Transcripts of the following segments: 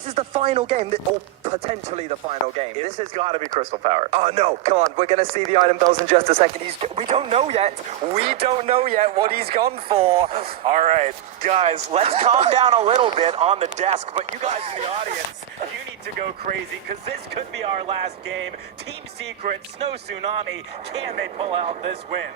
This is the final game, or potentially the final game. This has got to be Crystal Power. Oh no, come on, we're gonna see the item bells in just a second. We don't know yet. We don't know yet what he's gone for. All right, guys, let's calm down a little bit on the desk, but you guys in the audience, you need to go crazy, because this could be our last game. Team Secret, Snow Tsunami, can they pull out this win?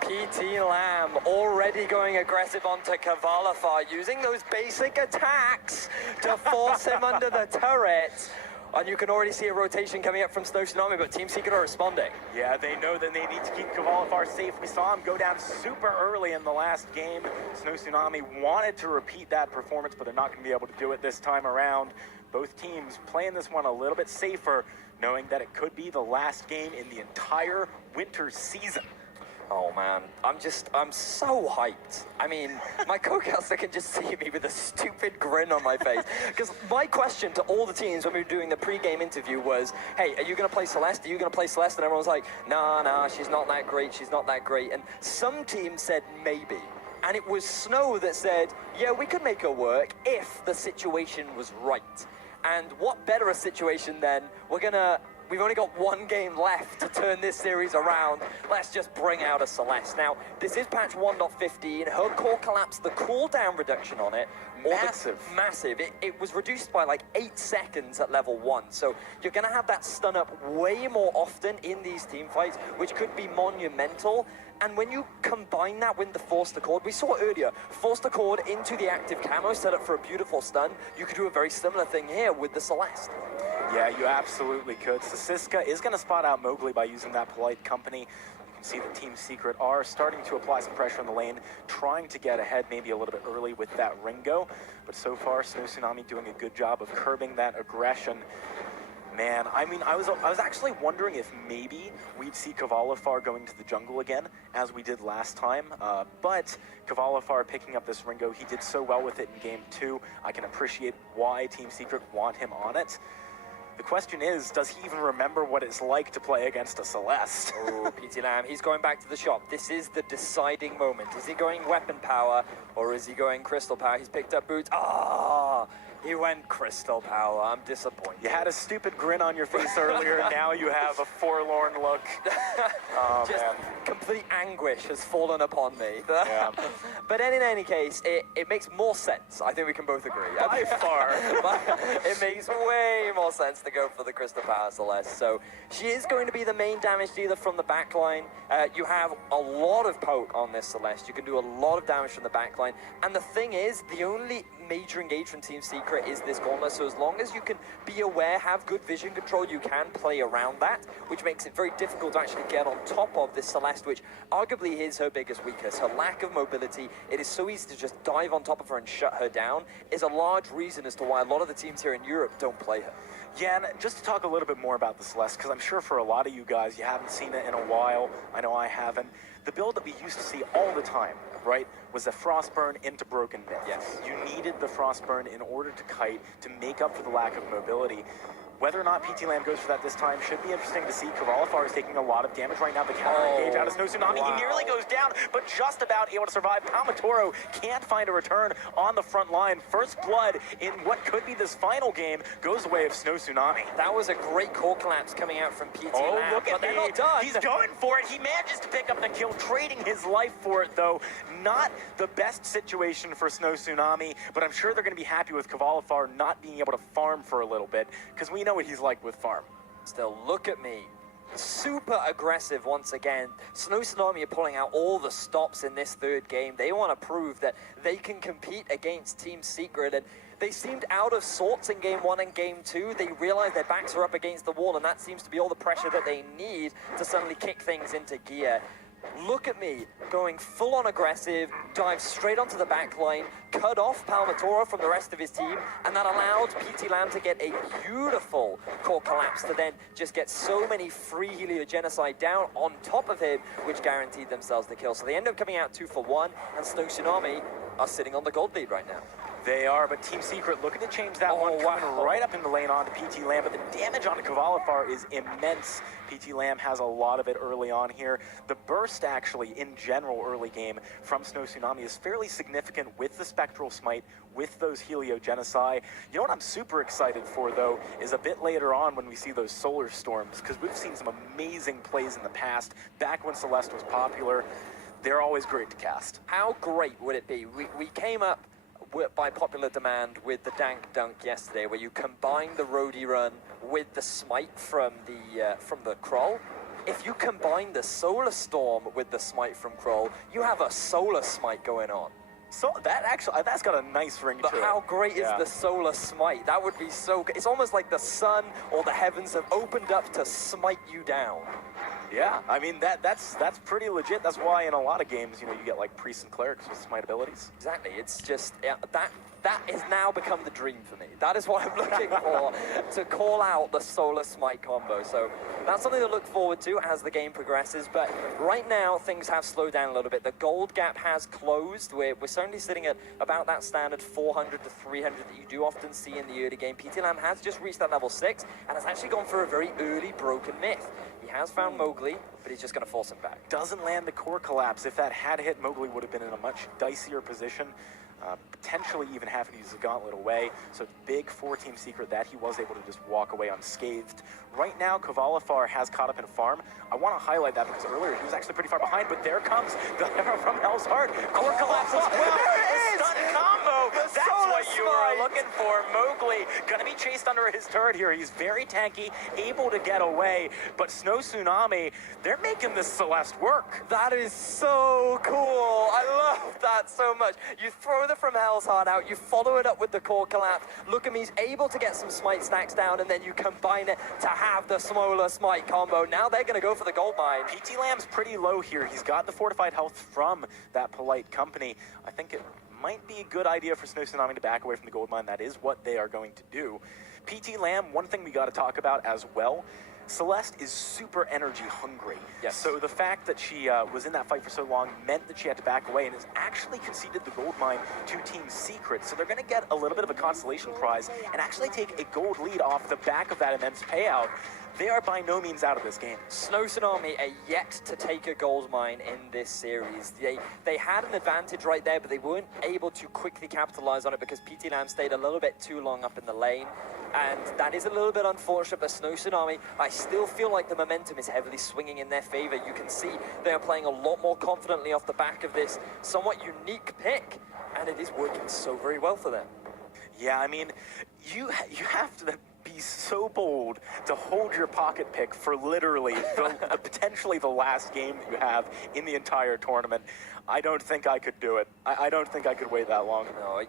PT Lamb already going aggressive onto Kavalifar, using those basic attacks to force him under the turret. And you can already see a rotation coming up from Snow Tsunami, but Team Secret are responding. Yeah, they know that they need to keep Kavalifar safe. We saw him go down super early in the last game. Snow Tsunami wanted to repeat that performance, but they're not going to be able to do it this time around. Both teams playing this one a little bit safer, knowing that it could be the last game in the entire winter season. Oh man, I'm so hyped. I mean, my co-caster can just see me with a stupid grin on my face. Because my question to all the teams when we were doing the pre-game interview was, hey, are you going to play Celeste? Are you going to play Celeste? And everyone's like, nah, she's not that great, she's not that great. And some teams said maybe. And it was Snow that said, yeah, we could make her work if the situation was right. And what better a situation than we've only got one game left to turn this series around. Let's just bring out a Celeste. Now, this is patch 1.15. Her core collapse, the cooldown reduction on it. Massive. It was reduced by like 8 seconds at level 1. So you're going to have that stun up way more often in these team fights, which could be monumental. And when you combine that with the Force Accord, we saw earlier, Force Accord into the active camo, set up for a beautiful stun. You could do a very similar thing here with the Celeste. Yeah, you absolutely could. So Siska is going to spot out Mowgli by using that Polite Company. You can see the Team Secret are starting to apply some pressure in the lane, trying to get ahead maybe a little bit early with that Ringo. But so far, Snow Tsunami doing a good job of curbing that aggression. Man, I mean, I was actually wondering if maybe we'd see Kavalifar going to the jungle again, as we did last time. But Kavalifar picking up this Ringo, he did so well with it in Game 2. I can appreciate why Team Secret want him on it. The question is, does he even remember what it's like to play against a Celeste? Oh, PT Lamb, he's going back to the shop. This is the deciding moment. Is he going weapon power, or is he going crystal power? He's picked up boots. He went crystal power. I'm disappointed. You had a stupid grin on your face earlier, and now you have a forlorn look. Oh, just man. Complete anguish has fallen upon me. Yeah. But in any case, it makes more sense. I think we can both agree. By far. It makes way more sense to go for the Crystal Power Celeste. So she is going to be the main damage dealer from the backline. You have a lot of poke on this Celeste. You can do a lot of damage from the backline. And the thing is, the only major engage from Team Secret is this gauntlet, so as long as you can be aware, have good vision control, you can play around that, which makes it very difficult to actually get on top of this Celeste, which arguably is her biggest weakness. Her lack of mobility, it is so easy to just dive on top of her and shut her down, is a large reason as to why a lot of the teams here in Europe don't play her. Yeah, and just to talk a little bit more about the Celeste, because I'm sure for a lot of you guys, you haven't seen it in a while. I know I haven't. The build that we used to see all the time, right, was the Frostburn into Broken Myth. Yes. You needed the Frostburn in order to kite, to make up for the lack of mobility. Whether or not PT Lamb goes for that this time should be interesting to see. Kavalifar is taking a lot of damage right now. The counter engage out of Snow Tsunami. Wow. He nearly goes down, but just about able to survive. Palmatoro can't find a return on the front line. First blood in what could be this final game goes the way of Snow Tsunami. That was a great core collapse coming out from PT Oh, Lamb, look at but they're me. not done. He's going for it. He manages to pick up the kill, trading his life for it, though. Not the best situation for Snow Tsunami, but I'm sure they're going to be happy with Kavalifar not being able to farm for a little bit, because we know what he's like with farm. Still, look at me. Super aggressive once again. Snow Tsunami are pulling out all the stops in this third game. They want to prove that they can compete against Team Secret, and they seemed out of sorts in Game 1 and Game 2. They realized their backs are up against the wall, and that seems to be all the pressure that they need to suddenly kick things into gear. Look at me, going full-on aggressive, dive straight onto the back line, cut off Palmatoro from the rest of his team, and that allowed PT Lamb to get a beautiful core collapse to then just get so many free Heliogenocide down on top of him, which guaranteed themselves the kill. So they end up coming out 2 for 1, and Snow Tsunami are sitting on the gold lead right now. They are, but Team Secret looking to change that one, coming right up in the lane onto PT Lamb, but the damage onto Kvalifar is immense. PT Lamb has a lot of it early on here. The burst, actually, in general, early game from Snow Tsunami is fairly significant with the Spectral Smite, with those Heliogenicide. You know what I'm super excited for, though, is a bit later on when we see those Solar Storms, because we've seen some amazing plays in the past, back when Celeste was popular. They're always great to cast. How great would it be? We came up by popular demand with the Dank Dunk yesterday, where you combine the Roadie Run with the Smite from the Kroll. If you combine the Solar Storm with the Smite from Kroll, you have a Solar Smite going on. So that's got a nice ring to it. But how great is the Solar Smite? That would be so good. It's almost like the sun or the heavens have opened up to smite you down. Yeah, I mean, that's pretty legit. That's why in a lot of games, you know, you get like priests and clerics with smite abilities. Exactly. It's just, that has now become the dream for me. That is what I'm looking for, to call out the Solar Smite combo. So that's something to look forward to as the game progresses. But right now, things have slowed down a little bit. The gold gap has closed. We're certainly sitting at about that standard 400 to 300 that you do often see in the early game. PT Lamb has just reached that level 6 and has actually gone for a very early broken myth. He has found Mowgli, but he's just going to force him back. Doesn't land the core collapse. If that had hit, Mowgli would have been in a much dicier position. Potentially even having to use the gauntlet away. So it's big for Team Secret that he was able to just walk away unscathed. Right now, Kvalifar has caught up in farm. I want to highlight that because earlier he was actually pretty far behind, but there comes the arrow from Hell's Heart. Core collapse as well. There it is! Stun combo. That's what you were Smite. looking for. Mowgli gonna be chased under his turret here. He's very tanky, able to get away, but Snow Tsunami, they're making this Celeste work. That is so cool. I love that so much. You throw the From Hell's Heart out, you follow it up with the core collapse. Look at me, he's able to get some smite stacks down, and then you combine it to have the Smolar Smite combo. Now they're going to go for the gold mine. PT Lamb's pretty low here. He's got the fortified health from that Polite company. I think it might be a good idea for Snow Tsunami to back away from the gold mine. That is what they are going to do. PT Lamb, one thing we got to talk about as well, Celeste is super energy hungry. Yes. So the fact that she was in that fight for so long meant that she had to back away and has actually conceded the gold mine to Team Secret. So they're going to get a little bit of a consolation prize and actually take a gold lead off the back of that immense payout. They are by no means out of this game. Snow Tsunami are yet to take a gold mine in this series. They had an advantage right there, but they weren't able to quickly capitalize on it because PT Lamb stayed a little bit too long up in the lane. And that is a little bit unfortunate, but Snow Tsunami, I still feel like the momentum is heavily swinging in their favor. You can see they are playing a lot more confidently off the back of this somewhat unique pick, and it is working so very well for them. Yeah, I mean, you have to be so bold to hold your pocket pick for literally the potentially the last game that you have in the entire tournament. I don't think I could do it. I don't think I could wait that long. No,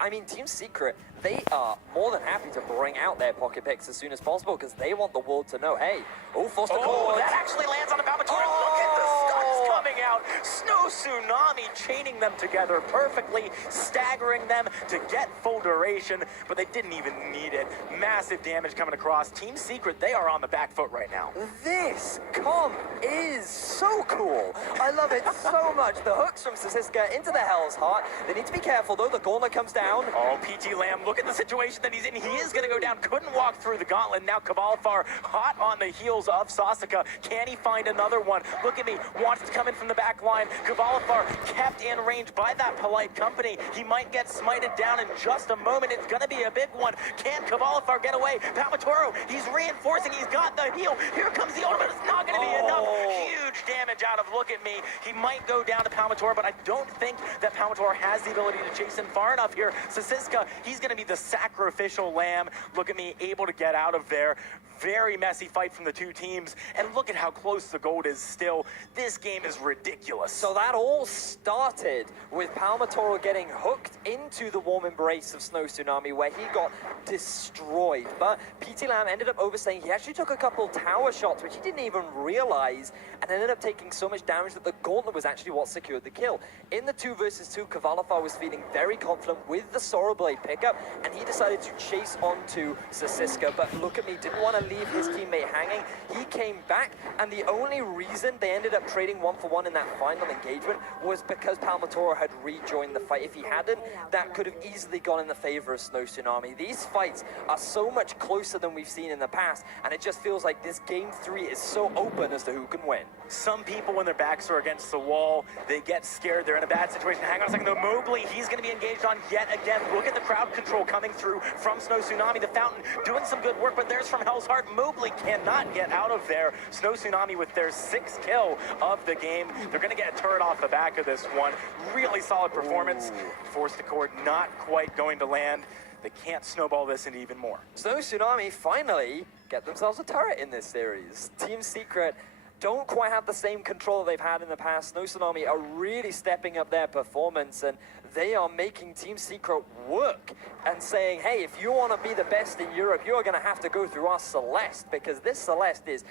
I mean, Team Secret, they are more than happy to bring out their pocket picks as soon as possible because they want the world to know, hey, Foster Chords. That actually lands on the Palmator. Look at the stuns coming out. Snow Tsunami chaining them together perfectly, staggering them to get full duration, but they didn't even need it. Massive damage coming across. Team Secret, they are on the back foot right now. This comp is so cool. I love it so much. The hooks from Sasiska into the Hell's Heart. They need to be careful, though. The gauntlet comes down. Oh, PT Lamb, look at the situation that he's in. He is going to go down. Couldn't walk through the gauntlet. Now Kvalifar hot on the heels of Sasika. Can he find another one? Look at me. Wants to come in from the back line. Kvalifar kept in range by that Polite company. He might get smited down in just a moment. It's going to be a big one. Can Kvalifar get away? Palmatoro, he's reinforcing. He's got the heal. Here comes the ultimate. It's not going to be enough. Huge damage out of Look at Me. He might go down to Palmator, but I don't think that Palmator has the ability to chase him far enough here. Sasiska, he's going to be the sacrificial lamb. Look at Me, able to get out of there. Very messy fight from the two teams, and look at how close the gold is still. This game is ridiculous. So that all started with Palmatoro getting hooked into the warm embrace of Snow Tsunami, where he got destroyed. But PT Lamb ended up overstaying. He actually took a couple tower shots, which he didn't even realize, and ended up taking so much damage that the gauntlet was actually what secured the kill. In the 2 versus 2, Kvalifar was feeling very confident with the Sorrow Blade pickup, and he decided to chase onto Sasiska. But Look at Me didn't want to leave his teammate hanging. He came back, and the only reason they ended up trading 1-for-1 in that final engagement was because Palmatoro had rejoined the fight. If he hadn't, that could have easily gone in the favor of Snow Tsunami. These fights are so much closer than we've seen in the past, and it just feels like this game 3 is so open as to who can win. Some people, when their backs are against the wall, they get scared. They're in a bad situation. Hang on a second, though. Mobley, he's going to be engaged on yet again. Look at the crowd control coming through from Snow Tsunami. The Fountain doing some good work, but there's from Hell's Heart. Mobley cannot get out of there. Snow Tsunami with their 6th kill of the game. They're going to get a turret off the back of this one. Really solid performance. Force to court, not quite going to land. They can't snowball this into even more. Snow Tsunami finally get themselves a turret in this series. Team Secret don't quite have the same control that they've had in the past. Snow Tsunami are really stepping up their performance, and they are making Team Secret work and saying, hey, if you want to be the best in Europe, you're going to have to go through our Celeste, because this Celeste is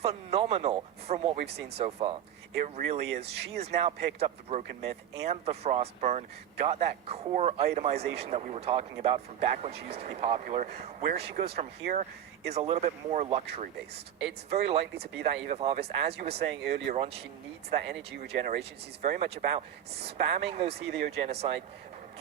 phenomenal from what we've seen so far. It really is. She has now picked up the Broken Myth and the Frostburn, got that core itemization that we were talking about from back when she used to be popular. Where she goes from here is a little bit more luxury-based. It's very likely to be that Eve of Harvest. As you were saying earlier on, she needs that energy regeneration. She's very much about spamming those Heliogenocide,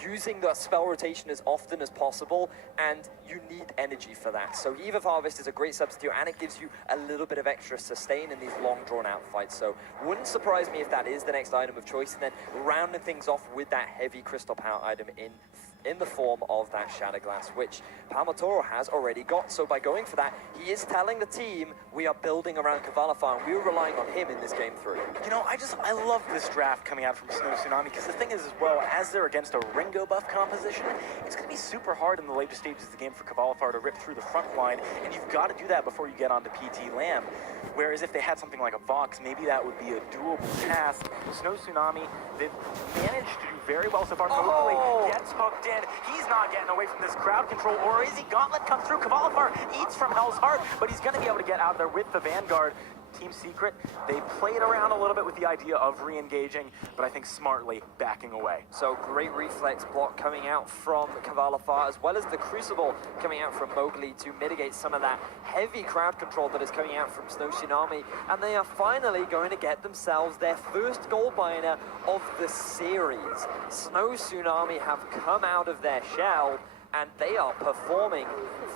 using the spell rotation as often as possible, and you need energy for that. So Eve of Harvest is a great substitute, and it gives you a little bit of extra sustain in these long drawn-out fights. So wouldn't surprise me if that is the next item of choice, and then rounding things off with that heavy crystal power item in the form of that Shatter Glass, which Palmatoro has already got. So by going for that, he is telling the team, we are building around Kavalifar, and we're relying on him in this game 3. You know, I love this draft coming out from Snow Tsunami, because the thing is, as well, as they're against a Ringo buff composition, it's going to be super hard in the later stages of the game for Kavalifar to rip through the front line, and you've got to do that before you get onto PT Lamb. Whereas if they had something like a Vox, maybe that would be a doable task. Snow Tsunami, they've managed to do very well so far. Mobley gets hooked in. He's not getting away from this crowd control, or is he? Gauntlet comes through. Kavalifar eats from Hell's Heart, but he's going to be able to get out of there with the Vanguard. Team Secret, they played around a little bit with the idea of re-engaging, but I think smartly backing away. So great reflex block coming out from Kavalifar, as well as the Crucible coming out from Mowgli to mitigate some of that heavy crowd control that is coming out from Snow Tsunami. And they are finally going to get themselves their first gold miner of the series. Snow Tsunami have come out of their shell, and they are performing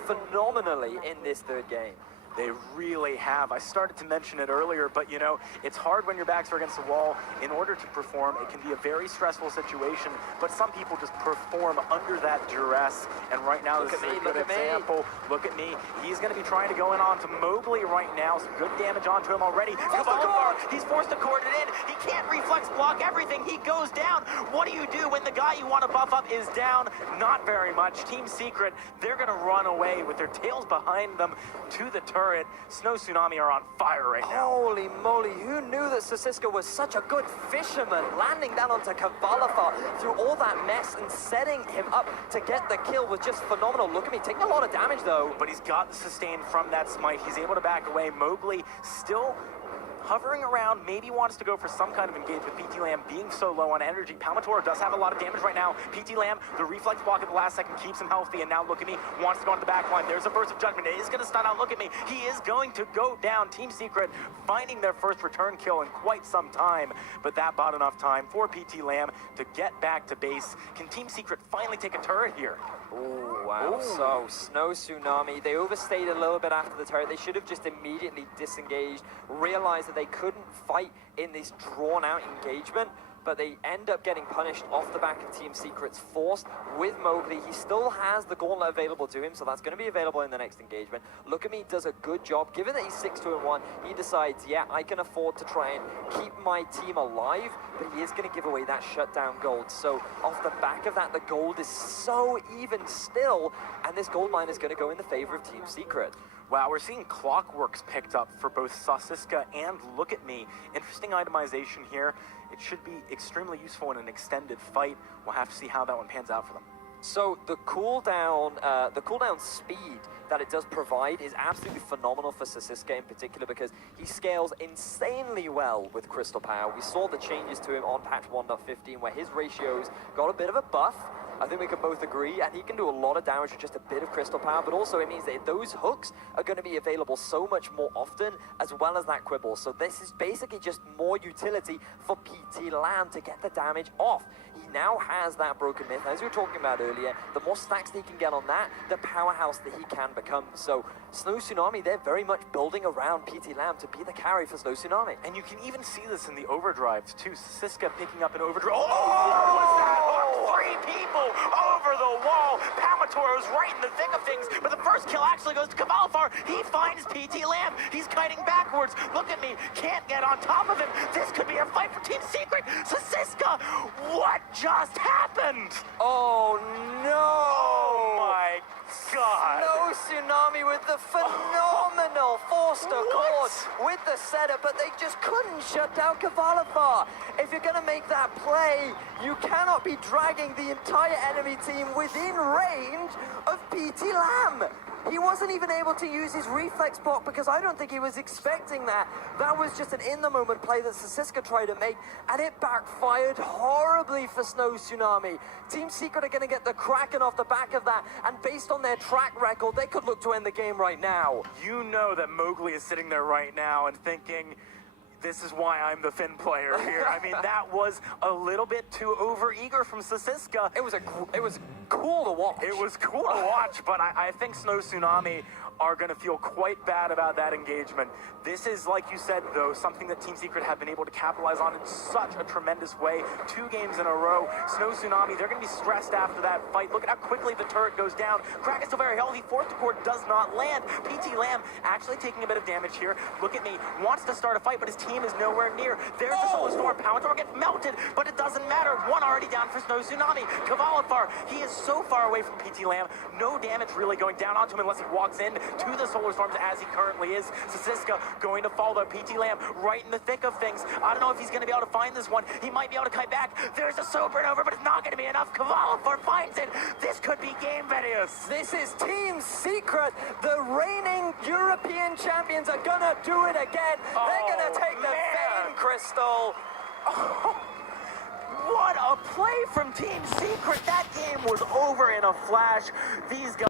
phenomenally in this 3rd game. They really have. I started to mention it earlier, but you know, it's hard when your backs are against the wall. In order to perform, it can be a very stressful situation, but some people just perform under that duress. And right now, this is a good example. Look at me. He's going to be trying to go in onto Mowgli right now. Some good damage onto him already. He's forced to cord it in. He can't reflex block everything. He goes down. What do you do when the guy you want to buff up is down? Not very much. Team Secret, they're going to run away with their tails behind them to the turret. Snow Tsunami are on fire right now. Holy moly, who knew that Sasiska was such a good fisherman, landing that onto Kavalifar through all that mess and setting him up to get the kill was just phenomenal. Look at me, taking a lot of damage though. But he's got the sustain from that smite. He's able to back away. Mowgli still hovering around, maybe wants to go for some kind of engage with PT Lamb being so low on energy. Palmatoro does have a lot of damage right now. PT Lamb, the reflex block at the last second keeps him healthy, and now look at me, wants to go on the back line. There's a burst of judgment. It is going to stun out. Look at me. He is going to go down. Team Secret finding their first return kill in quite some time, but that bought enough time for PT Lamb to get back to base. Can Team Secret finally take a turret here? Oh, wow. Ooh. So, Snow Tsunami, they overstayed a little bit after the turret. They should have just immediately disengaged, realized that they couldn't fight in this drawn-out engagement, but they end up getting punished off the back of Team Secret's force with Mowgli. He still has the gauntlet available to him, so that's going to be available in the next engagement. Look at me, does a good job. Given that he's 6-2-1, he decides, yeah, I can afford to try and keep my team alive, but he is going to give away that shutdown gold. So off the back of that, the gold is so even still, and this gold mine is going to go in the favor of Team Secret. Wow, we're seeing clockworks picked up for both Sasiska and Look at Me. Interesting itemization here. It should be extremely useful in an extended fight. We'll have to see how that one pans out for them. So the cooldown speed that it does provide is absolutely phenomenal for Sasiska in particular, because he scales insanely well with Crystal Power. We saw the changes to him on patch 1.15 where his ratios got a bit of a buff, I think we can both agree, and he can do a lot of damage with just a bit of crystal power, but also it means that those hooks are going to be available so much more often, as well as that quibble. So this is basically just more utility for PT Lamb to get the damage off. He now has that broken myth. As we were talking about earlier, the more stacks that he can get on that, the powerhouse that he can become. So Snow Tsunami, they're very much building around PT Lamb to be the carry for Snow Tsunami. And you can even see this in the overdrives too. Siska picking up an overdrive. Oh, what was that hook? 3 people over the wall. Palmator was right in the thick of things, but the first kill actually goes to Cavalifar. He finds PT Lamb. He's kiting backwards. Look at me. Can't get on top of him. This could be a fight for Team Secret. So Siska, what just happened? Oh no! Oh my God! Snow Tsunami with the phenomenal Forster chord with the setup, but they just couldn't shut down Cavalifar. If you're going to make that play, you cannot be dragging the entire enemy team within range of PT Lamb. He wasn't even able to use his reflex block because I don't think he was expecting that. That was just an in-the-moment play that Siska tried to make, and it backfired horribly for Snow Tsunami. Team Secret are going to get the Kraken off the back of that, and based on their track record, they could look to end the game right now. You know that Mowgli is sitting there right now and thinking, this is why I'm the Finn player here. I mean, that was a little bit too over-eager from Siska. It was cool to watch. It was cool to watch, but I think Snow Tsunami are going to feel quite bad about that engagement. This is, like you said, though, something that Team Secret have been able to capitalize on in such a tremendous way. 2 games in a row. Snow Tsunami, they're going to be stressed after that fight. Look at how quickly the turret goes down. Crack is still very healthy. Fourth cord does not land. PT Lamb actually taking a bit of damage here. Look at me. Wants to start a fight, but his team is nowhere near. There's the Solar Storm. Palmator gets melted, but it doesn't matter. One already down for Snow Tsunami. Cavalifar, he is so far away from PT Lamb. No damage really going down onto him unless he walks in to the Solar Storms as he currently is. Siska going to follow PT Lamb right in the thick of things. I don't know if he's going to be able to find this one. He might be able to kite back. There's a sober and over, but it's not going to be enough. Cavalifar finds it. This could be game videos. This is Team Secret. The reigning European champions are going to do it again. They're going to take the Vein Crystal. What a play from Team Secret. That game was over in a flash. These guys